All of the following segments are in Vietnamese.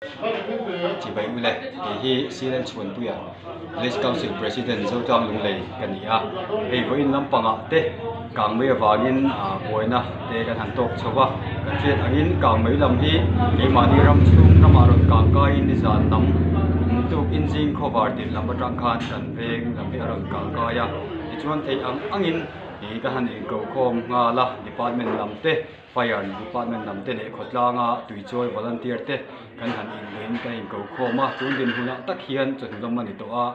chỉ vậy mới lệ thì Silen chuẩn bùi à Village Council President Zhou Tam Lung Lei cái này à vì với năm bằng à thế càng mấy vàng bồi na thế cái hàng tốt cho ba cái chuyện anh in càng mấy làm đi mà đi ram chung năm mà rồi càng cái in đi dàn nắm tu engine cover thì làm bắt răng khan cần về làm việc rồi càng cái à thì chúng thấy anh in thì cái hàng in cầu com nga là department làm thế fire department làm thế để khốt la nga tùy chơi volunteer thế kan han in lên cái cầu com mà chúng din huna tắc hiền cho chúng mình to à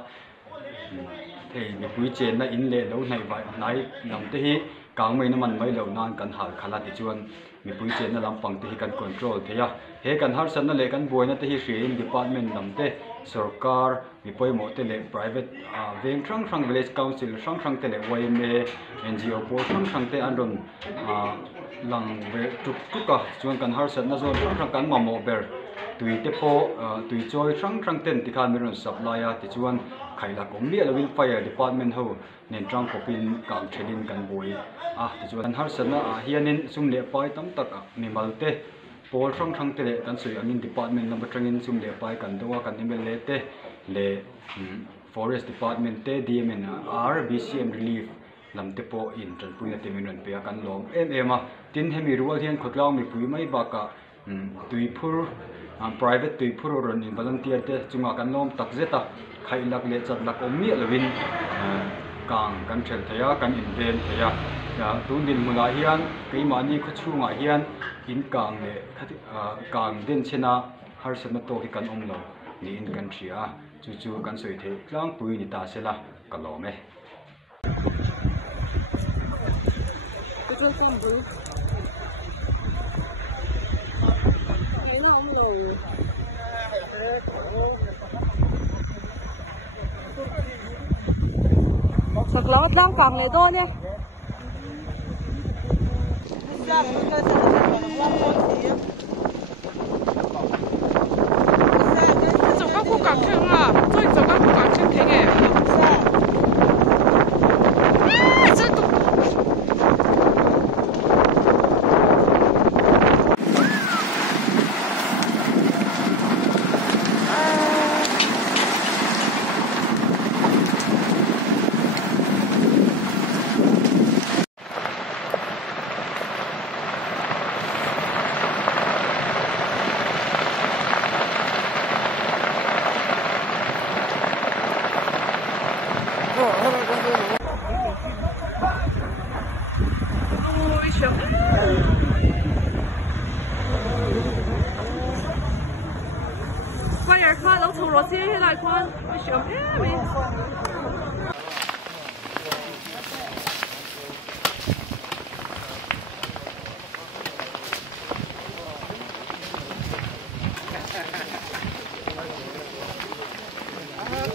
thì người quý trên là in lệ lâu này vậy này làm thế hi càng mấy năm mấy lâu nan cần hal khala thì chuan người quý trên là làm bằng thì cần control thế à he cần har san là lệ cần buổi na thì hi department làm thế sarkar mi poi mo te le private veng thang thang village council thang thang te le YMA NGO po thang thang te anron lang ve tuk tuka chuan kan har san na zon thang thang kan mamo ber tùy te po tùy choi thang thang ten ti khan meron supply a ti chuan khai la kom mi lo will fire department ho nen trang kopin kang thedin kan boi ti chuan kan har san na hianin sum le pai tam tak mi malte Paul from Thang Tele kan sui angin department number trangin sum le pai kan dowa kan email le te le forest department te DMN RBCM relief lam te po in tran puina te min ran pe kan lom em tin hemi rual hian khotlaw mi pui mai ba ka tuipur private tuipur ron in volunteer te chunga kan lom tak zeta khai lak le chat lak om mi lovin kang kan thel thaya kan in vel thaya tun din mula hian kei mani khachunga hian in kang le kang den chena har sana to hi kan om lo ni in kan thia chu chu kan soi the tlang pui ni ta sela kalome sạc lót lang càng này thôi nhé. Chỗ các khu cảng chân à, tôi chỗ các khu cảng chân thế nhỉ? Fire 看，老头老些来看，为什么？